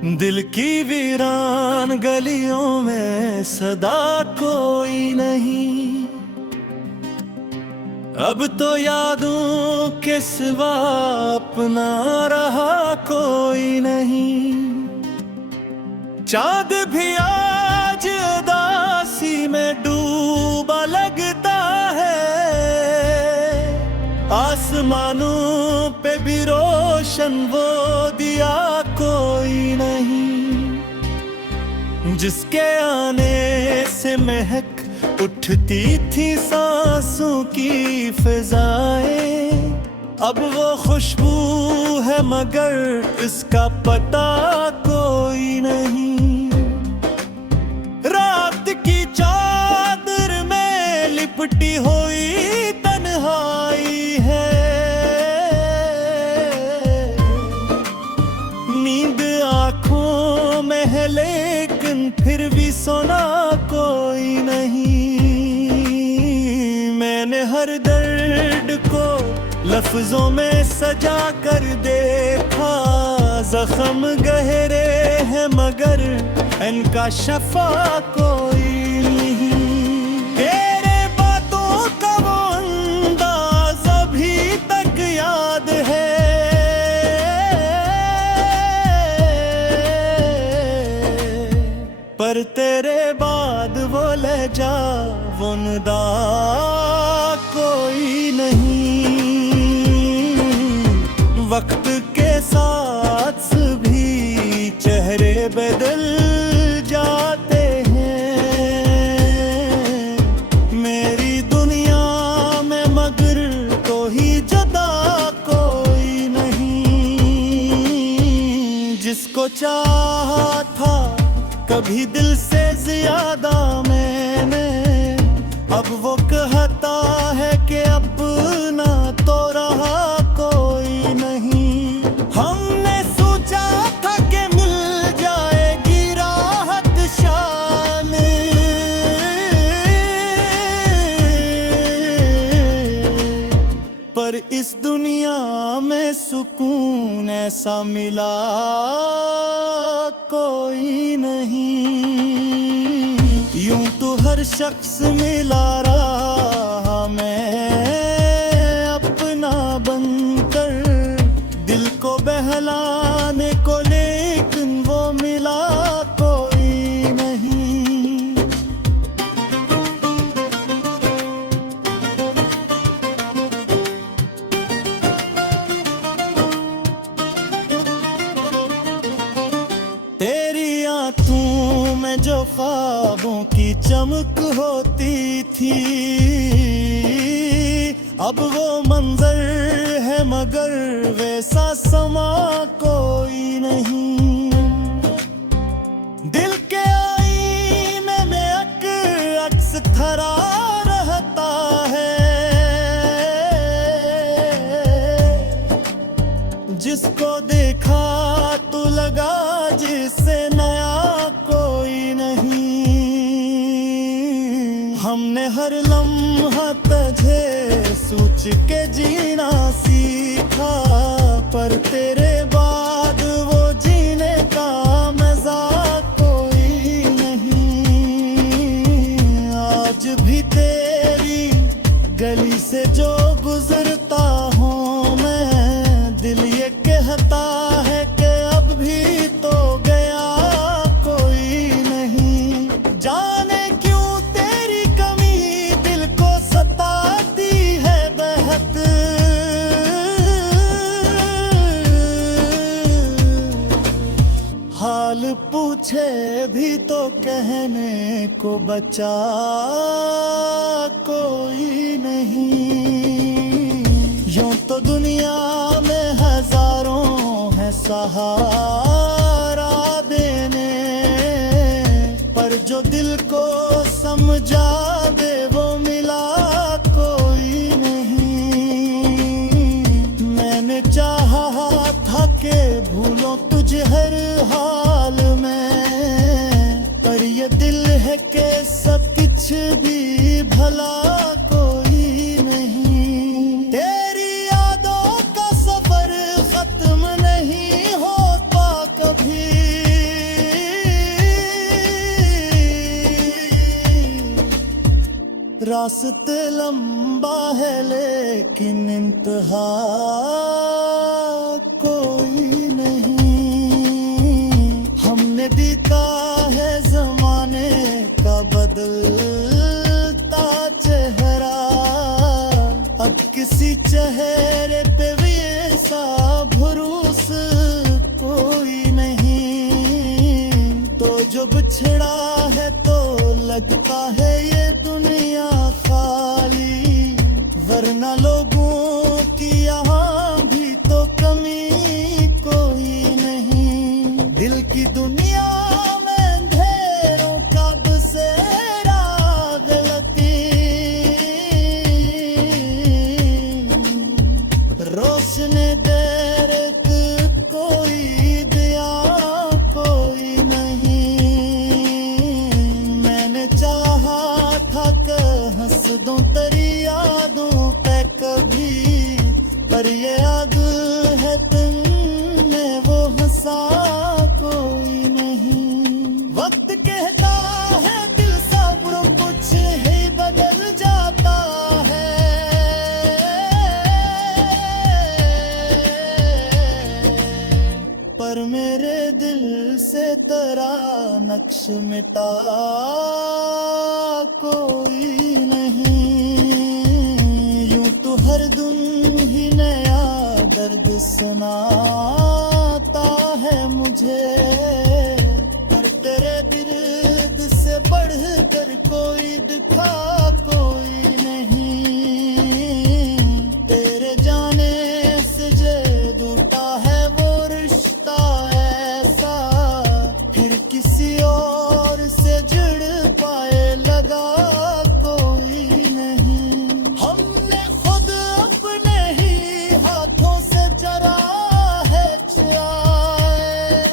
दिल की वीरान गलियों में सदा कोई नहीं। अब तो यादों के सिवा अपना रहा कोई नहीं। चाँद भी आज उदासी में डूबा लगता है, आसमानों पे भी रोशन वो दिया कोई नहीं। जिसके आने से महक उठती थी सांसों की फिजाएं, अब वो खुशबू है मगर इसका पता कोई नहीं। रात की चादर में लिपटी हुई तन्हाई है, नींद आंखों में है लेकिन फिर भी सोना कोई नहीं। मैंने हर दर्द को लफ्जों में सजा कर देखा, जख्म गहरे हैं मगर इनका शफा कोई नहीं। तेरे बातों का वो अंदाज अभी तक याद है, पर तेरे बाद वो लहजा वो निदा कोई नहीं। वक्त के साथ भी चेहरे बदल जाते हैं मेरी दुनिया में, मगर कोई जुदा कोई नहीं। जिसको चाहा था कभी दिल से ज्यादा मैंने, अब वो कहता है कि अपना तो रहा कोई नहीं। हमने सोचा था कि मिल जाएगी राहत शान, पर इस दुनिया में सुकून ऐसा मिला कोई नहीं। यूं तो हर शख्स मिला रहा मैं अपना बनकर, दिल को बहलाने को, लेकिन वो मिला कोई नहीं। तेरी आंखों में जो ख्वाबों की चमक होती थी, अब वो मंजर है मगर वैसा समा कोई नहीं। दिल के आईने में अक्स खरा रहता है, जिसको देखा तो लगा जिससे नया कोई नहीं। हमने हर लम्हा तुझे सोच के जीना सीखा, पर तेरे बाद वो जीने का मजा कोई नहीं। आज भी तेरी गली से जो गुजरता हूँ मैं, दिल ये कहता है कि अब भी तो गया कोई नहीं। जाने क्यों तेरी कमी दिल को सताती है बेहद, हाल पूछे भी तो कहने को बचा कोई नहीं। यूं तो दुनिया में हजारों है सहारा देने, पर जो दिल को समझा दे वो मिला कोई नहीं। मैंने चाहा था कि भूलो तुझे हर हाल में, पर ये दिल है कि सब कुछ भी भला कोई नहीं। तेरी यादों का सफर खत्म नहीं होता कभी, रास्ते लंबा है लेकिन इंतहा कोई नहीं। हमने देखा है जमाने का बदलता चेहरा, अब किसी चेहरे पे भी ऐसा भरोस कोई नहीं। तो जो बिछड़ा है तो लगता है ये दुनिया खाली, वरना लोगों की यहाँ भी तो कमी कोई नहीं। दिल की दुनिया में अंधेरों का बसेरा, गलती रोशनी देर कोई दिया कोई नहीं। मैंने चाहा था कि हंस दूं तेरी यादों पे कभी, पर ये याद है तुमने वो हंसा कोई नहीं। वक्त कहता है दिल सब कुछ ही बदल जाता है, पर मेरे दिल से तेरा नक्श मिटा कोई नहीं। यूं तो हर दिन ही नया दर्द सुनाता है मुझे, पर तेरे दर्द से बढ़ कर कोई दिखा कोई नहीं। तेरे जाने से जे टूटा है वो रिश्ता ऐसा, फिर किसी और से जुड़ पाए लगा कोई नहीं। हमने खुद अपने ही हाथों से जरा है चाय,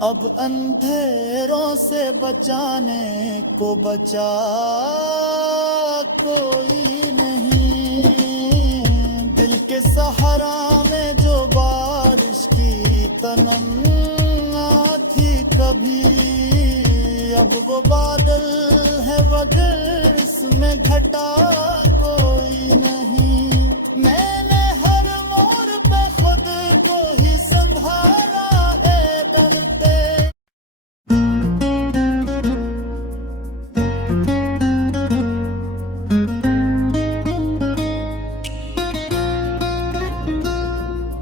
अब अंधेरों से बचाने को बचा कोई नहीं। दिल के सहारा में जो बारिश की तमन्ना थी कभी, अब वो बादल है मगर इसमें घटा कोई नहीं। मैंने हर मोड़ पे खुद को ही संभाला है डरते।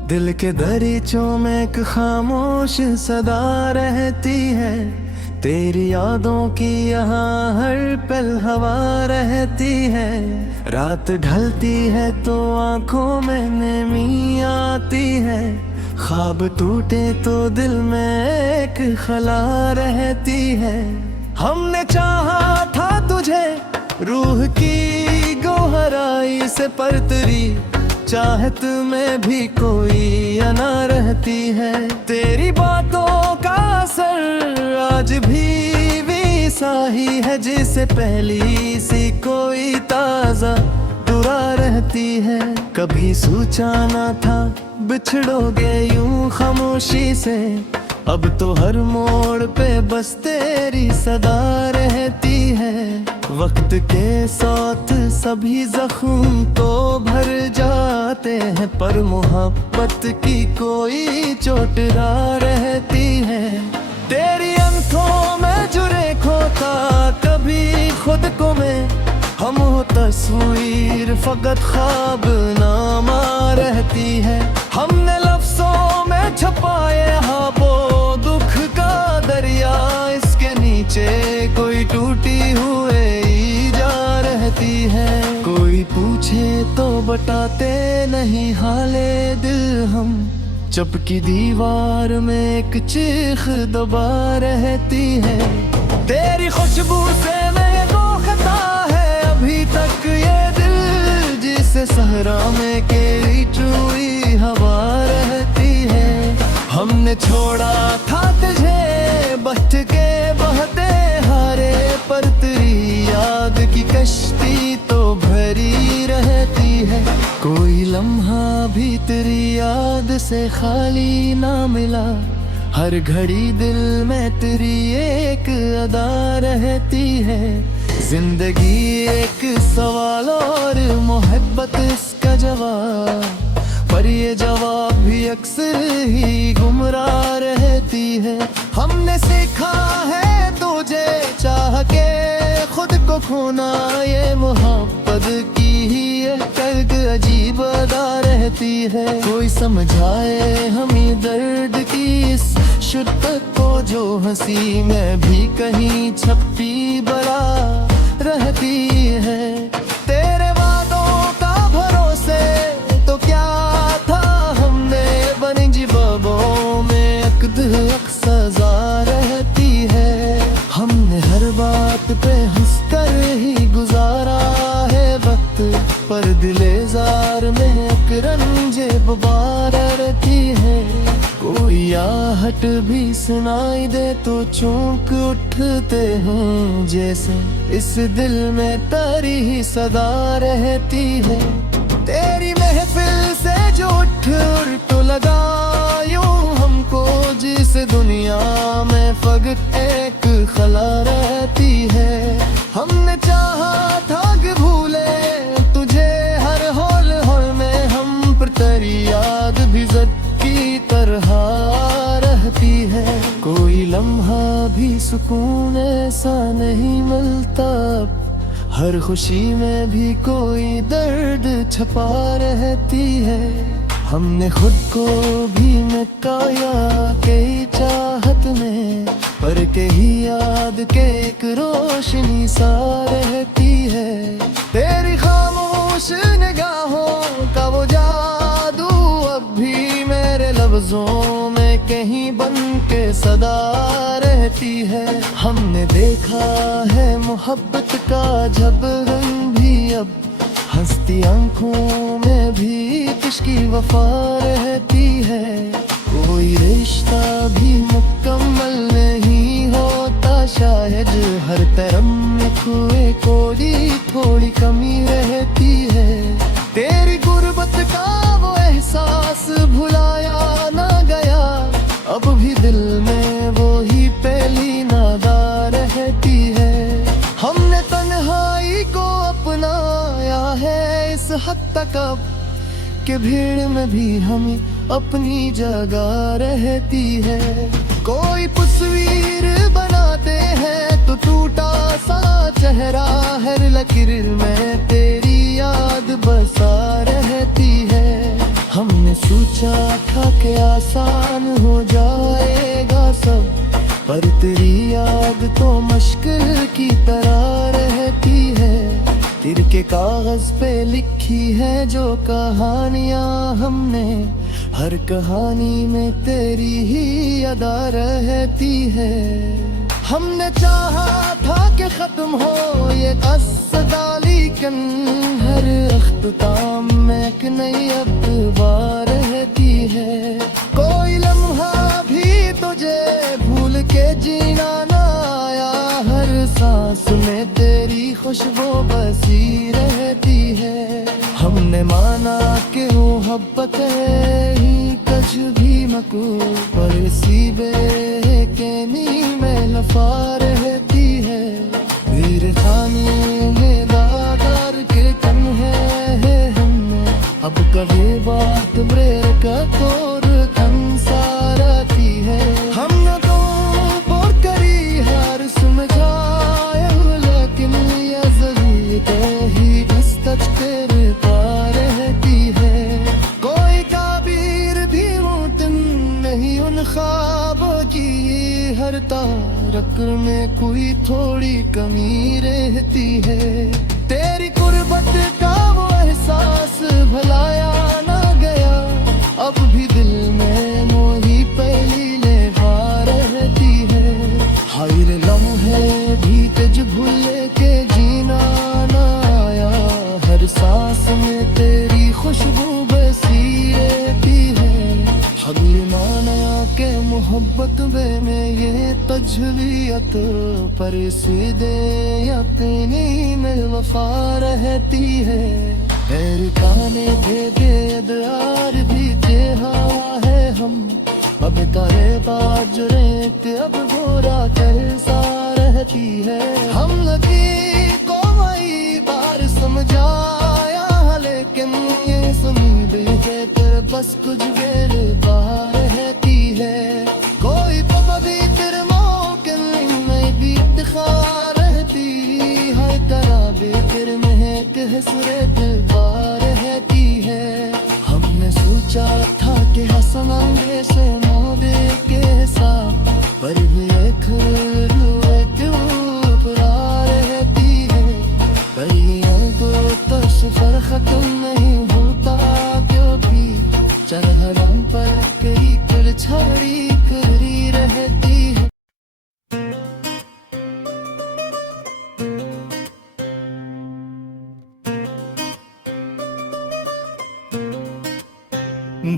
दिल के दरीचों में एक खामोश सदा रहती है, तेरी यादों की यहाँ हर पल हवा रहती है। रात ढलती है तो आंखों में नमी आती है, ख्वाब टूटे तो दिल में एक खला रहती है। हमने चाहा था तुझे रूह की गहराई से, पर तेरी चाहत में भी कोई अना रहती है। तेरी बातों का असर आज भी वैसा ही है, जैसे पहली सी कोई ताजा दुआ रहती है। कभी सोचा ना था बिछड़ोगे यूं खामोशी से, अब तो हर मोड़ पे बस तेरी सदा रहती है। वक्त के साथ सभी जख्म तो भर जाते हैं, पर मोहब्बत की कोई चोट ना रहती है। तेरी आंखों में जुरे खोता कभी खुद को मैं, हम हो तस्वीर फकत ख्वाब नामा रहती है। हमने लफ्जों में छपाए हाँ वो दुख का दरिया, इसके नीचे कोई टूटी हुए जा रहती है। कोई पूछे तो बताते नहीं हाले दिल हम, चपकी दीवार में एक चीख दबा रहती है। तेरी खुशबू से मैं खता है अभी तक ये दिल, जिसे सहरा में केरी चुई हवा रहती है। हमने छोड़ा था तुझे बहत के बहते हारे, पर तेरी याद की कश्ती तो भरी रहती है। कोई लम्हा भी तेरी याद से खाली ना मिला, हर घड़ी दिल में तेरी एक अदा रहती है। जिंदगी एक सवाल और मोहब्बत इसका जवाब, पर ये जवाब भी अक्सर ही गुमराह रहती है। हमने सीखा है तुझे चाह के खुद को खोना, ये मोहब्बत की ही एक अजीब अदा रहती है। कोई समझाए हमें दर्द की इस शिद्दत को, जो हंसी में भी कहीं छपी बड़ा रहती है। तेरे वादों का भरोसे तो क्या था, हमने बनजिबाबों में अक्द सजा रहती है। हमने हर बात पे हंसकर ही गुजारा है वक्त, पर दिले जार में अकरंजे बुबार रहती है। कोई आहट भी सुनाई दे तो चौंक उठते हैं, जैसे इस दिल में तेरी ही सदा रहती है। तेरी महफिल से जो उठ तो लगा यूं हमको, जिस दुनिया में फकत एक खला रहती है। हमने चाहा था कि भूले तुझे हर हौल हौल में, हम पर तेरी याद भी जद की तरह रहती है। कोई लम्हा भी सुकून ऐसा नहीं मिलता, हर खुशी में भी कोई दर्द छपा रहती है। हमने खुद को भी मिटाया कई चाहत में, पर के ही याद के एक रोशनी सा रहती है। तेरी खामोश निगाहों का वो जादू अब भी मेरे लफ्जों में कहीं बन के सदा रहती है। हमने देखा है मोहब्बत का जब हम भी अब, हंसती आंखों में भी किसकी वफा रहती है। कोई रिश्ता भी मुकम्मल नहीं होता शायद, हर तरफ में कोई थोड़ी कमी रहती है। तेरी गुर्बत का वो एहसास भुलाया ना गया, अब भी दिल में वो ही पहली नादा रहती है। हमने तन्हाई को अपनाया है इस हद तक अब, कि भीड़ में भी हमें अपनी जगह रहती है। कोई तस्वीर बनाते हैं तो टूटा सा चेहरा, हर लकीर में तेरी याद बसा रहती है। हमने सोचा था कि आसान हो जाएगा सब, पर तेरी याद तो मुश्किल की तरह रहती है। तीर के कागज पे लिखी है जो कहानियां हमने, हर कहानी में तेरी ही अदा रहती है। हमने चाहा था कि खत्म हो ये क़स्सा, लेकिन हर अख्ताम में एक नई अखबार रहती है। कोई लम्हा भी तुझे भूल के जीना ना आया, हर सांस में तेरी खुशबू बसी रहती है। हमने माना कि मोहब्बत है ही कुछ भी मकूल, पर इसी बेकैनी में लफा रहती है। मेरे खाने में दादार के कन है हमने, अब कभी बात ब्रेक और कंसारती है। हमने तो बोर करी हर समझाया, लेकिन ये जरूरत ही इस तक तेरे पार रहती है। कोई ताबीर भी मुमकिन नहीं उन ख्वाबों की, हर तारक में कोई थोड़ी कमी रहती है। तेरी कुर्बत का वो एहसास भुलाया ना गया, अब भी दिल में मोही पहली लेवा रहती है। हाय रे लम्हे भी तुझ भूल के जीना ना आया, हर सांस में तेरी खुशबू बसी रहती है। हगली माना के मोहब्बत में ये तजवीयत, पर सीधे यकीनी में वफा रहती है। काने दे दे अदार भी जेहा है हम, अब तारे बात जो रेत अब गोरा कैसा रहती है। हम लगी को वही बार समझाया, लेकिन ये उम्मीद के तेरे बस कुछ देर बाहर रहती है। कोई भी तेरे मौके में भी इफ्तिखार रहती है, कराबे तेरे महक हसरत बार रहती है। हमने सोचा था कि हंसना से मोहबे के साथ, पर भी एक क्यों पुरार रहती है। पर ये तो सफर खत्म नहीं होता, क्योंकि चरहराम पर कई कर छड़ी करी रहती है।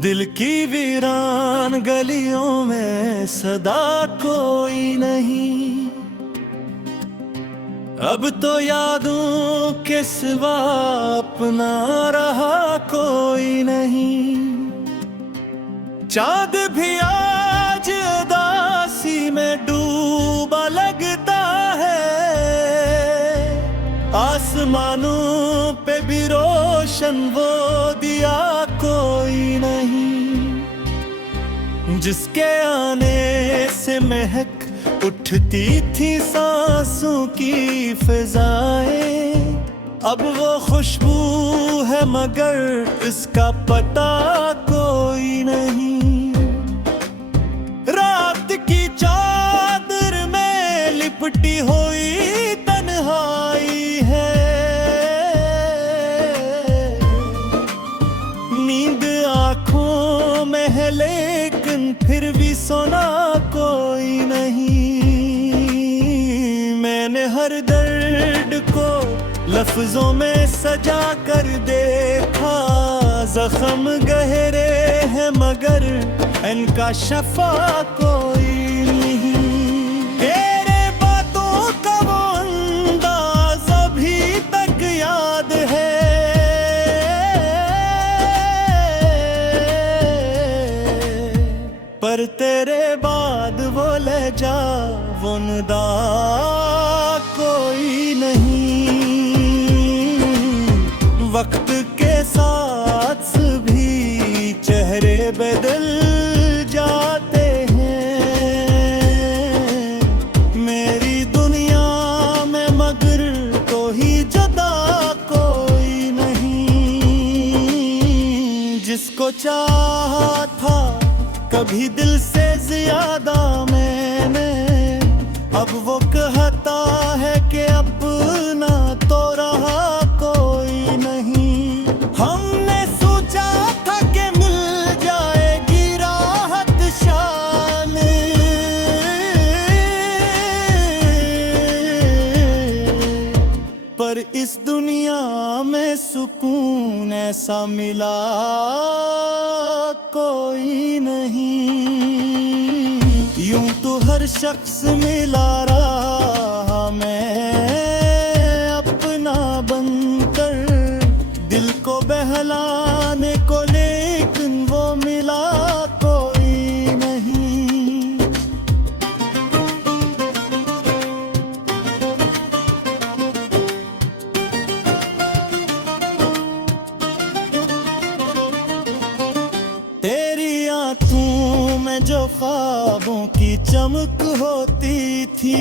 दिल की वीरान गलियों में सदा कोई नहीं, अब तो यादों के सिवा अपना रहा कोई नहीं। चाँद भी आज उदासी में डूबा लगता है, आसमानों पे भी रोशन वो दिया कोई नहीं। जिसके आने से महक उठती थी सांसों की फिजाएं, अब वो खुशबू है मगर इसका पता कोई नहीं। रात की चादर में लिपटी हुई तन्हाई है, नींद आँखों में है लेकिन फिर भी सोना कोई नहीं। मैंने हर दर्द को लफ्जों में सजा कर देखा, जख्म गहरे हैं मगर इनका शफा कोई नहीं। तेरे बातों का वो अंदाज अभी तक याद है, पर तेरे बाद वो लहजा वो निदा कोई नहीं। वक्त के साथ भी चेहरे बदल जाते हैं, मेरी दुनिया में मगर कोई जुदा कोई नहीं। जिसको चाहा था कभी दिल से ज्यादा मैंने, अब वो कहता है कि अपना तो रहा कोई नहीं। हमने सोचा था कि मिल जाएगी राहत शान, पर इस दुनिया में सुकून ऐसा मिला कोई नहीं। यूं तो हर शख्स मिला रहा मैं अपना बनकर, दिल को बहलाने को, लेकिन वो मिला कोई नहीं। तेरी आंखों में जो ख्वाबों की चमक होती थी,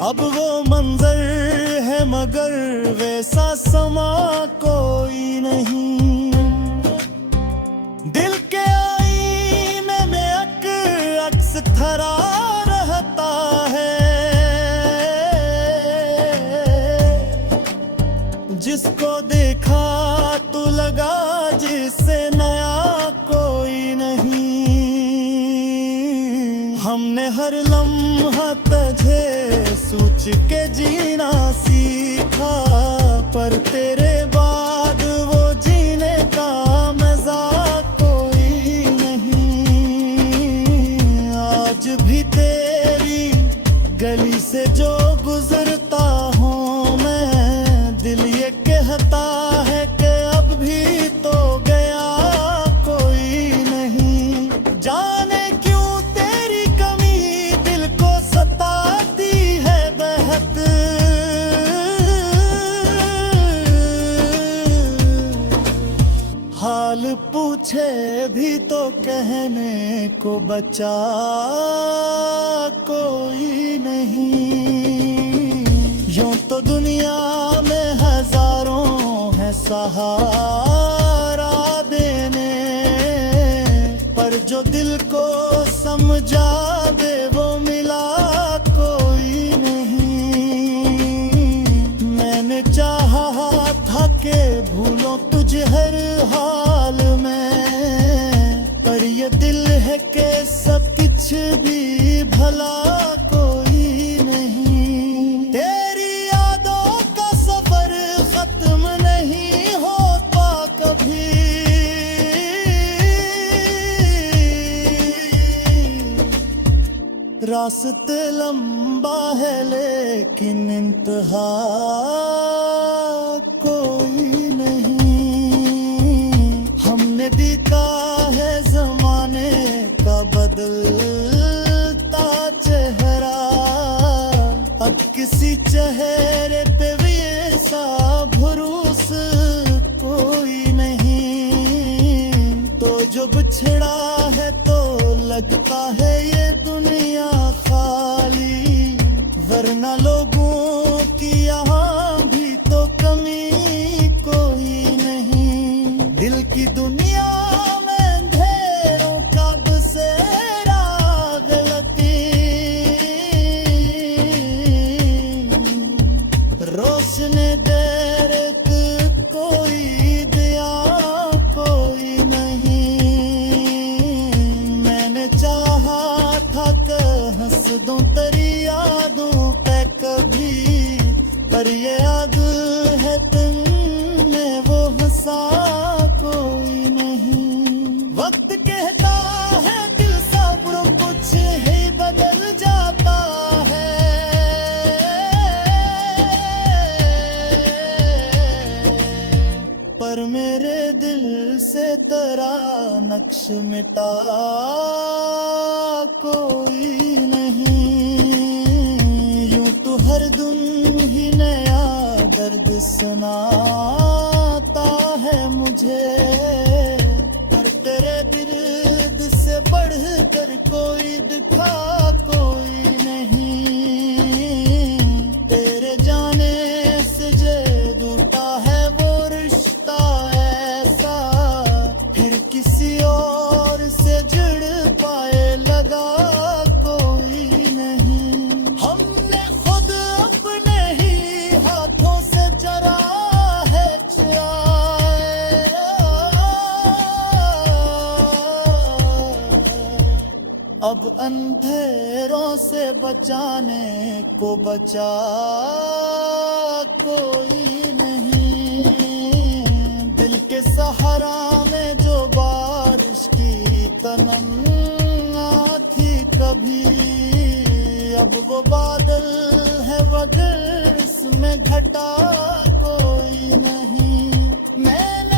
अब वो मंजर है मगर वैसा समा कोई नहीं। दिल के आईने में अक्स खरा रहता है, जिसको देखा तो लगा जिससे नया कोई नहीं। हमने हर लम्हा तुझे सोच के जीना सीखा, पर तेरे बाद वो जीने का मजा कोई नहीं। आज भी तेरी गली से जो गुजरता हूँ मैं, दिल ये कहता है कि अब भी तो गया कोई नहीं। कहने को बचा कोई नहीं। यूं तो दुनिया में हजारों है सहारा देने, पर जो दिल को समझा दे वो मिला कोई नहीं। मैंने चाहा था कि भूलो तुझे हर हाल में, पर ये दिल है कि सब कुछ भी भला कोई नहीं। तेरी यादों का सफर खत्म नहीं होता कभी, रास्ते लंबा है लेकिन इंतहा कोई नहीं। हमने देखा है जमाने का बदलता चेहरा, अब किसी चेहरे पे भी ऐसा भरोसा कोई नहीं। तो जो बिछड़ा है तो लगता है ये दुनिया खाली, वरना लोगों की यहाँ भी तो कमी कोई नहीं। दिल की दुनिया में अंधेरों का बसेरा गलती, रोशनी देर कोई दिया कोई नहीं। मैंने चाहा था कि हंस दूं तेरी यादों पे कभी, पर ये याद है तुमने वो हंसा कोई नहीं। वक्त कहता है दिल सब कुछ ही बदल जाता है, पर मेरे दिल से तेरा नक्श मिटा कोई नहीं। यूं तो हर दिन ही नया दर्द सुनाता है मुझे, पर तेरे दर्द से बढ़कर कोई दिखा कोई नहीं। तेरे जाने से जे टूटा है वो रिश्ता ऐसा, फिर किसी और से जुड़ पाए लगा कोई नहीं। हमने खुद अपने ही हाथों से चरा है चुराए, अब अंधेरों से बचाने को बचा कोई नहीं। दिल के सहारा में जो बारिश की तमन्ना थी कभी, अब वो बादल है मगर इसमें घटा कोई नहीं। मैंने